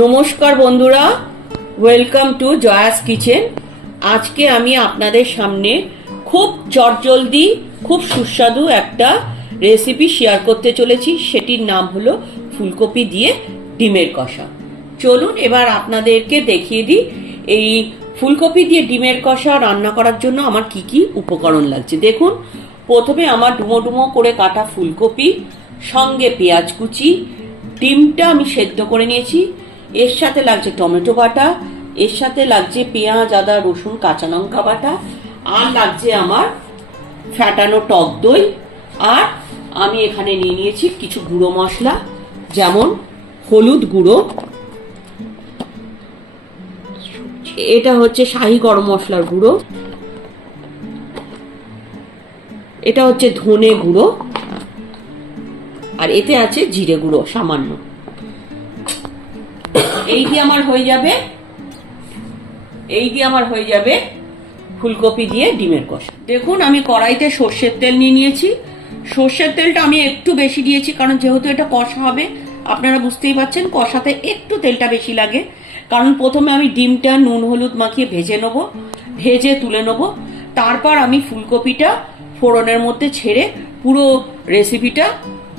নমস্কার বন্ধুরা, welcome to জয়াস kitchen. আজকে আমি আপনাদের সামনে খুব চটজলদি খুব সুস্বাদু একটা রেসিপি শেয়ার করতে চলেছি। সেটির নাম হলো ফুলকপি দিয়ে ডিমের কষা। চলুন এবার আপনাদেরকে দেখিয়ে দিই এই ফুলকপি দিয়ে ডিমের কষা রান্না করার জন্য আমার কি কি উপকরণ লাগছে। দেখুন, প্রথমে আমার ডুমো ডুমো করে কাটা ফুলকপি, সঙ্গে পেঁয়াজ কুচি, ডিমটা আমি সেদ্ধ করে নিয়েছি, এর সাথে লাগছে টমেটো বাটা, এর সাথে লাগছে পেঁয়াজ আদা রসুন কাঁচা লঙ্কা বাটা, আর লাগছে আমার ফ্যাটানো টক দই। আর আমি এখানে নিয়ে নিয়েছি কিছু গুঁড়ো মশলা, যেমন হলুদ গুঁড়ো, এটা হচ্ছে শাহি গরম মশলার গুঁড়ো, এটা হচ্ছে ধনে গুঁড়ো, আর এতে আছে জিরে গুঁড়ো সামান্য। এই দিয়ে আমার হয়ে যাবে ফুলকপি দিয়ে ডিমের কষা। দেখুন, আমি কড়াইতে সর্ষের তেল নিয়ে নিয়েছি। সর্ষের তেলটা আমি একটু বেশি দিয়েছি, কারণ যেহেতু এটা কষা হবে, আপনারা বুঝতেই পারছেন কষাতে একটু তেলটা বেশি লাগে। কারণ প্রথমে আমি ডিমটা নুন হলুদ মাখিয়ে ভেজে তুলে নেব, তারপর আমি ফুলকপিটা ফোড়নের মধ্যে ছেড়ে পুরো রেসিপিটা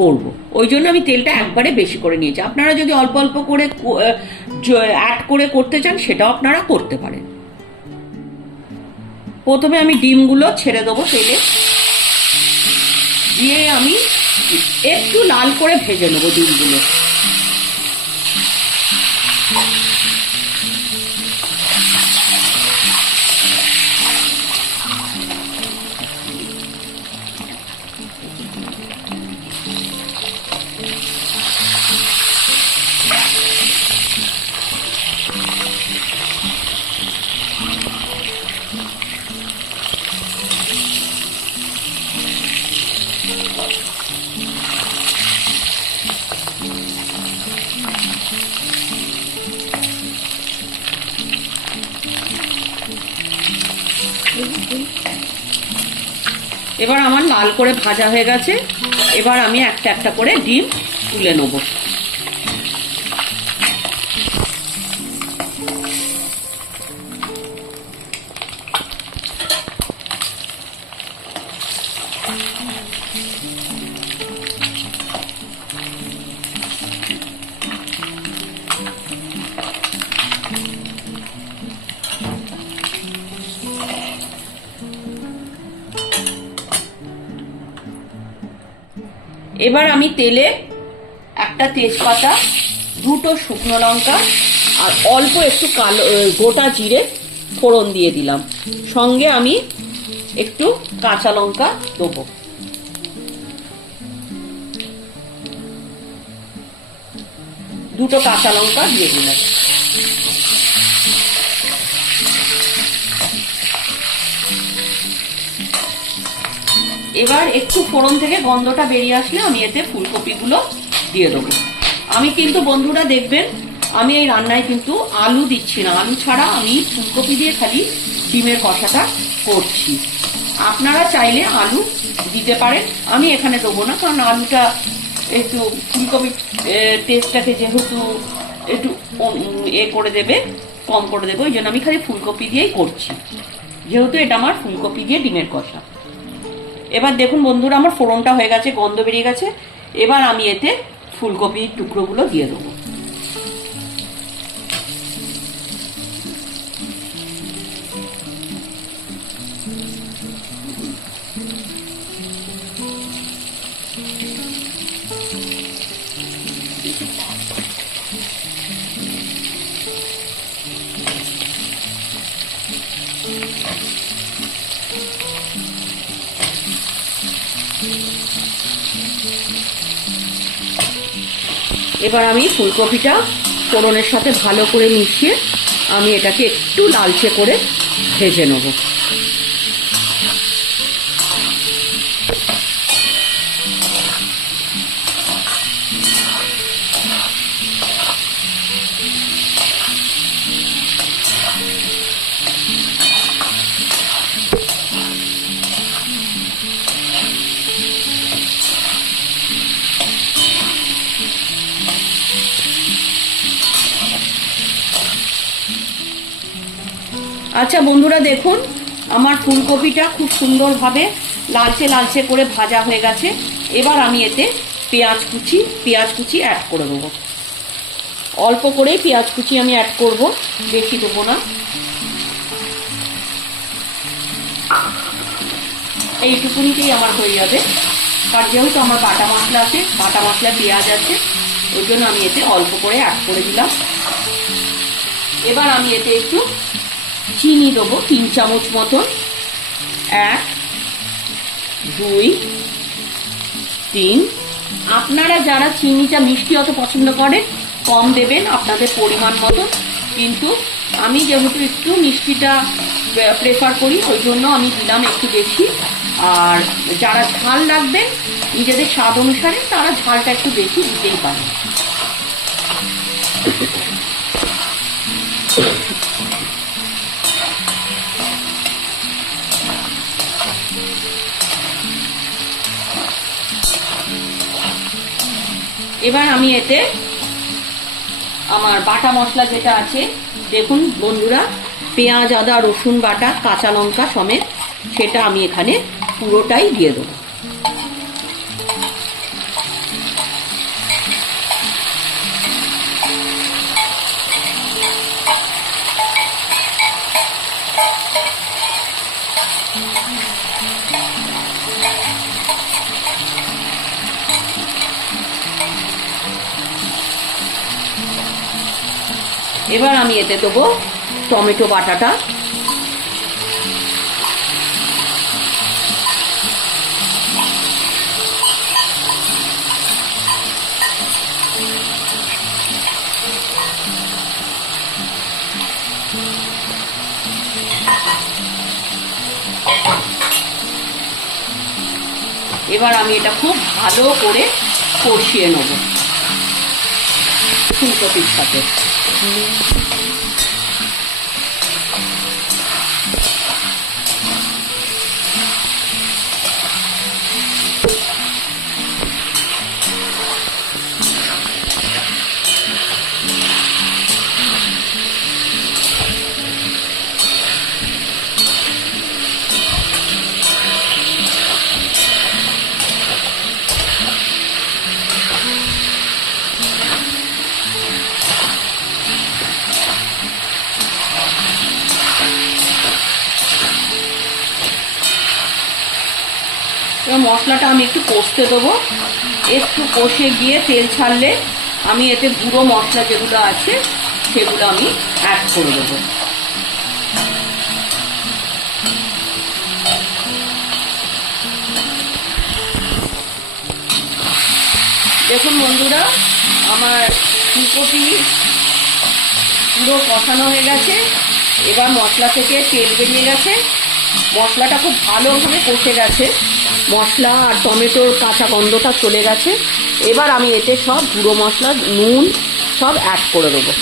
করব। ওই জন্য আমি তেলটা একবারে বেশি করে নিয়েছি। আপনারা যদি অল্প অল্প করে অ্যাড করে করতে চান, সেটাও আপনারা করতে পারেন। প্রথমে আমি ডিমগুলো ছেড়ে দেবো তেলে, দিয়ে আমি একটু লাল করে ভেজে নেবো ডিমগুলো। এবার আমার লাল করে ভাজা হয়ে গেছে। এবার আমি একটা একটা করে ডিম তুলে নেব। এবার আমি তেলে একটা তেজপাতা, দুটো শুকনো লঙ্কা আর অল্প একটু গোটা জিরে ফোড়ন দিয়ে দিলাম। সঙ্গে আমি একটু কাঁচা লঙ্কা দেবো। দুটো কাঁচা লঙ্কা দিয়ে দিলাম। এবার একটু ফোড়ন থেকে গন্ধটা বেরিয়ে আসলে আমি এতে ফুলকপিগুলো দিয়ে দেবো। আমি কিন্তু বন্ধুরা দেখবেন, আমি এই রান্নায় কিন্তু আলু দিচ্ছি না। আলু ছাড়া আমি ফুলকপি দিয়ে খালি ডিমের কষাটা করছি। আপনারা চাইলে আলু দিতে পারেন, আমি এখানে দেবো না, কারণ আলুটা একটু ফুলকপির টেস্টটাকে যেহেতু একটু করে দেবে, কম করে দেবে, ওই জন্য আমি খালি ফুলকপি দিয়েই করছি, যেহেতু এটা আমার ফুলকপি দিয়ে ডিমের কষা। এবার দেখুন বন্ধুরা, আমার ফোড়নটা হয়ে গেছে, গন্ধ বেরিয়ে গেছে। এবার আমি এতে ফুলকপির টুকরোগুলো দিয়ে দেবো। এবার আমি ফুলকপিটা ফোড়নের সাথে ভালো করে মিশিয়ে আমি এটাকে একটু লালচে করে ভেজে নেব। আচ্ছা বন্ধুরা, দেখুন আমার ফুলকপিটা খুব সুন্দরভাবে লালচে লালচে করে ভাজা হয়ে গেছে। এবার আমি এতে পেঁয়াজ কুচি অ্যাড করে দেবো। অল্প করেই পেঁয়াজ কুচি আমি অ্যাড করব, বেশি দেবো না। এইটুকুনিতেই আমার হয়ে যাবে, আর যেহেতু আমার বাটা মশলা আছে, বাটা মশলা পেঁয়াজ আছে, ওই জন্য আমি এতে অল্প করে অ্যাড করে দিলাম। এবার আমি এতে একটু চিনি দেবো 3 চামচ মতন। 1 2 3। আপনারা যারা চিনিটা মিষ্টি অত পছন্দ করেন কম দেবেন আপনাদের পরিমাণ মতো, কিন্তু আমি যেহেতু একটু মিষ্টিটা প্রেফার করি ওই জন্য আমি দিলাম একটু বেশি। আর যারা ঝাল রাখবেন নিজেদের স্বাদ অনুসারে তারা ঝালটা একটু বেশি দিতেই পারে। এবার আমি এতে আমার বাটা মশলা যেটা আছে, দেখুন বন্ধুরা, পেঁয়াজ আদা রসুন বাটা কাঁচা লঙ্কা সমেত, সেটা আমি এখানে পুরোটাই দিয়ে দেবো। এবার আমি এতে দেবো টমেটো বাটাটা। এবার আমি এটা খুব ভালো করে কষিয়ে নেব ফুলকপির সাথে। মশলাটা আমি একটু কষতে দেবো, একটু কষে গিয়ে তেল ছাড়লে আমি এতে গুঁড়ো মশলা যেগুলো আছে সেগুলো আমি অ্যাড করে দেবো। দেখুন বন্ধুরা, আমার ফুলকপি পুরো কষানো হয়ে গেছে। এবার মশলা থেকে তেল বেরিয়ে গেছে, মশলাটা খুব ভালোভাবে কষে গেছে, মশলা আর টমেটোর কাঁচা গন্ধটা চলে গেছে। এবার আমি এতে সব গুঁড়ো মশলা নুন সব অ্যাড করে দেবো।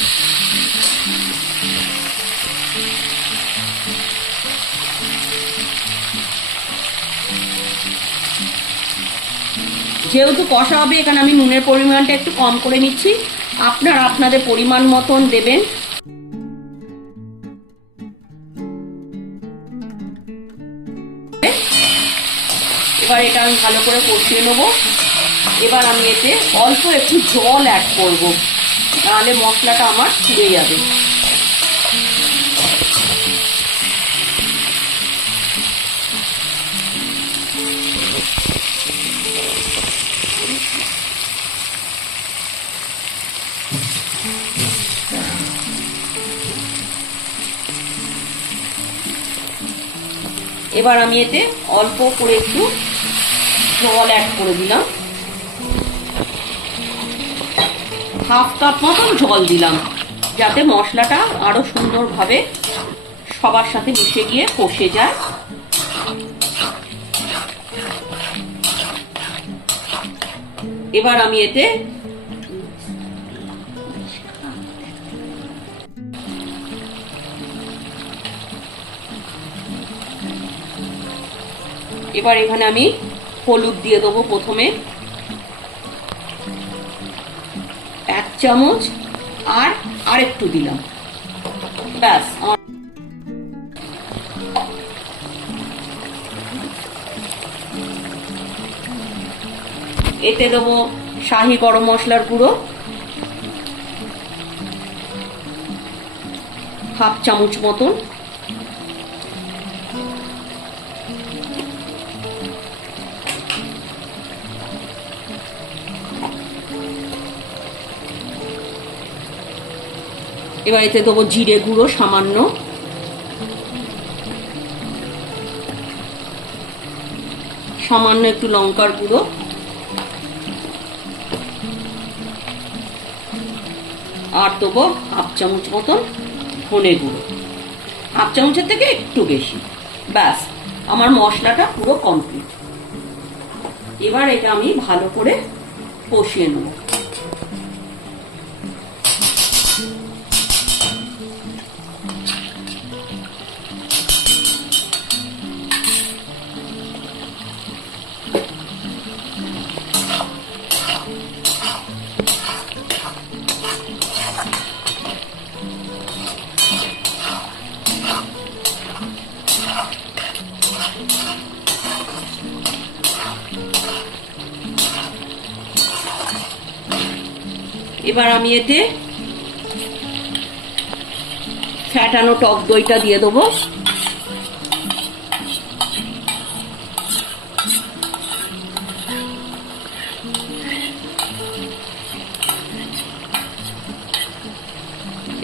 যেহেতু কষা হবে এখানে আমি নুনের পরিমাণটা একটু কম করে নিচ্ছি, আপনারা আপনাদের পরিমাণ মতন দেবেন। এবার এটা আমি ভালো করে কষিয়ে নেবো। এবার আমি এতে অল্প একটু জল অ্যাড করব, নাহলে মশলাটা আমার পুড়ে যাবে। এবার আমি এতে অল্প করে একটু জল অ্যাড করে দিলাম, হাফ কাপ মতন জল দিলাম, যাতে মশলাটা আরো সুন্দরভাবে সবার সাথে মিশে গিয়ে কষে যায়। এবার আমি এতে এখানে আমি হলুদ দিয়ে দেবো প্রথমে 1 চামচ, আর আরেকটু দিলাম, ব্যাস। এতে দেবো শাহি গরম মশলার গুঁড়ো, হাফ চামচ মতন। এবার এতে দেবো জিরে গুঁড়ো সামান্য, সামান্য একটু লঙ্কার গুঁড়ো, আর দেবো হাফ চামচ মতন ধনে গুঁড়ো, হাফ চামচের থেকে একটু বেশি। ব্যাস, আমার মশলাটা পুরো কমপ্লিট। এবার এটা আমি ভালো করে কষিয়ে নেব। এবার আমি এতে ফ্যাটানো টক দইটা দিয়ে দেবো।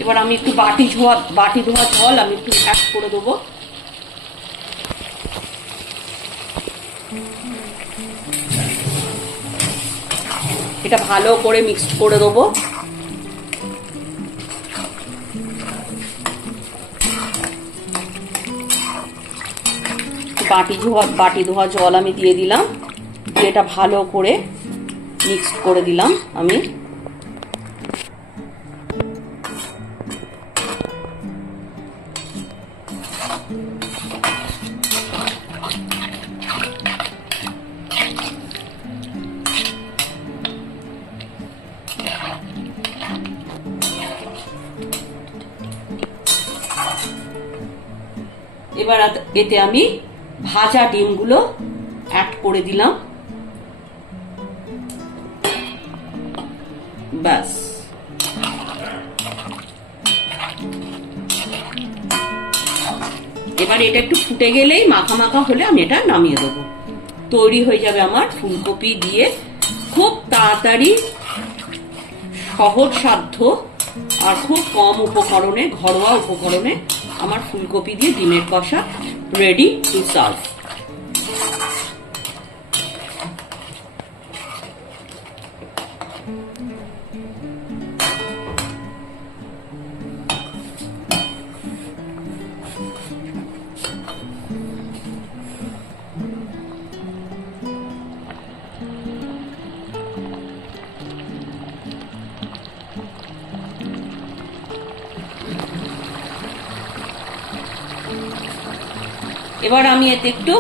এবার আমি একটু বাটি ধোয়া জল আমি একটু অ্যাড করে দেবো। এটা ভালো করে মিক্সড করে দেবো। বাটি ধোয়া জল আমি দিয়ে দিলাম, এটা ভালো করে মিক্স করে দিলাম আমি। এবার এতে আমি ভাজা ডিমগুলো অ্যাড করে দিলাম। ব্যাস, এবার এটা একটু ফুটে গেলেই মাখা মাখা হলে আমি এটা নামিয়ে দেবো। তৈরি হয়ে যাবে আমার ফুলকপি দিয়ে খুব তাড়াতাড়ি, সহজসাধ্য আর খুব কম উপকরণে, ঘরোয়া উপকরণে আমার ফুলকপি দিয়ে ডিমের কষা রেডি টু সার্ভ। এবার আমি এতে একটু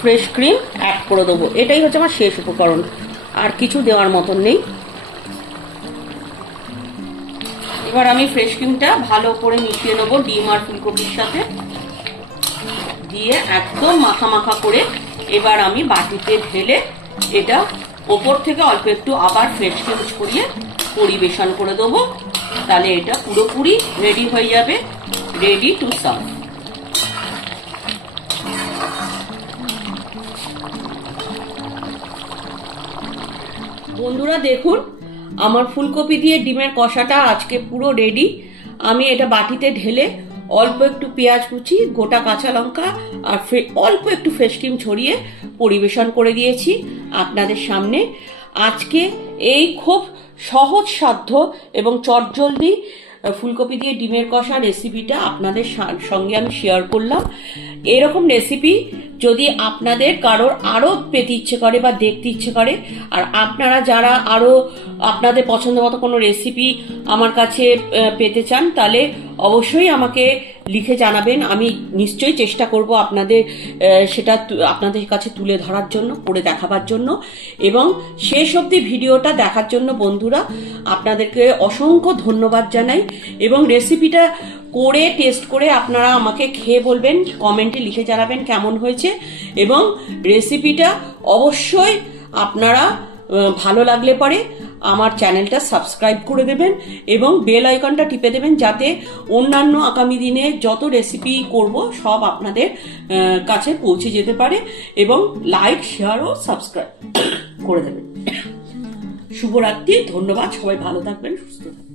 ফ্রেশ ক্রিম অ্যাড করে দেবো। এটাই হচ্ছে আমার শেষ উপকরণ, আর কিছু দেওয়ার মতন নেই। এবার আমি ফ্রেশ ক্রিমটা ভালো করে মিশিয়ে নেবো ডিম আর ফুলকপির সাথে দিয়ে একদম মাখা মাখা করে। এবার আমি বাটিতে ঢেলে এটা ওপর থেকে অল্প একটু আবার ফ্রেশ ক্রিম ছড়িয়ে পরিবেশন করে দেবো। তাহলে এটা পুরোপুরি রেডি হয়ে যাবে, রেডি টু সার্ভ। বন্ধুরা দেখুন, আমার ফুলকপি দিয়ে ডিমের কষাটা আজকে পুরো রেডি। আমি এটা বাটিতে ঢেলে অল্প একটু পেঁয়াজ কুচি, গোটা কাঁচা লঙ্কা আর অল্প একটু ফ্রেশ ক্রিম ছড়িয়ে পরিবেশন করে দিয়েছি আপনাদের সামনে। আজকে এই খুব সহজসাধ্য এবং চটজলদি ফুলকপি দিয়ে ডিমের কষা রেসিপিটা আপনাদের সঙ্গে আমি শেয়ার করলাম। এরকম রেসিপি যদি আপনাদের কারোর আরও পেতে ইচ্ছে করে বা দেখতে ইচ্ছে করে, আর আপনারা যারা আরও আপনাদের পছন্দ মতো কোনো রেসিপি আমার কাছে পেতে চান, তাহলে অবশ্যই আমাকে লিখে জানাবেন। আমি নিশ্চয়ই চেষ্টা করব আপনাদের সেটা আপনাদের কাছে তুলে ধরার জন্য, করে দেখাবার জন্য। এবং শেষ অবধি ভিডিওটা দেখার জন্য বন্ধুরা আপনাদেরকে অসংখ্য ধন্যবাদ জানাই। এবং রেসিপিটা করে টেস্ট করে আপনারা আমাকে খেয়ে বলবেন, কমেন্টে লিখে জানাবেন কেমন হয়েছে। এবং রেসিপিটা অবশ্যই আপনারা ভালো লাগলে পরে আমার চ্যানেলটা সাবস্ক্রাইব করে দেবেন এবং বেল আইকনটা টিপে দেবেন, যাতে অন্যান্য আগামী দিনে যত রেসিপি করব সব আপনাদের কাছে পৌঁছে যেতে পারে, এবং লাইক, শেয়ার ও সাবস্ক্রাইব করে দেবেন। শুভরাত্রি, ধন্যবাদ, সবাই ভালো থাকবেন, সুস্থ থাকবেন।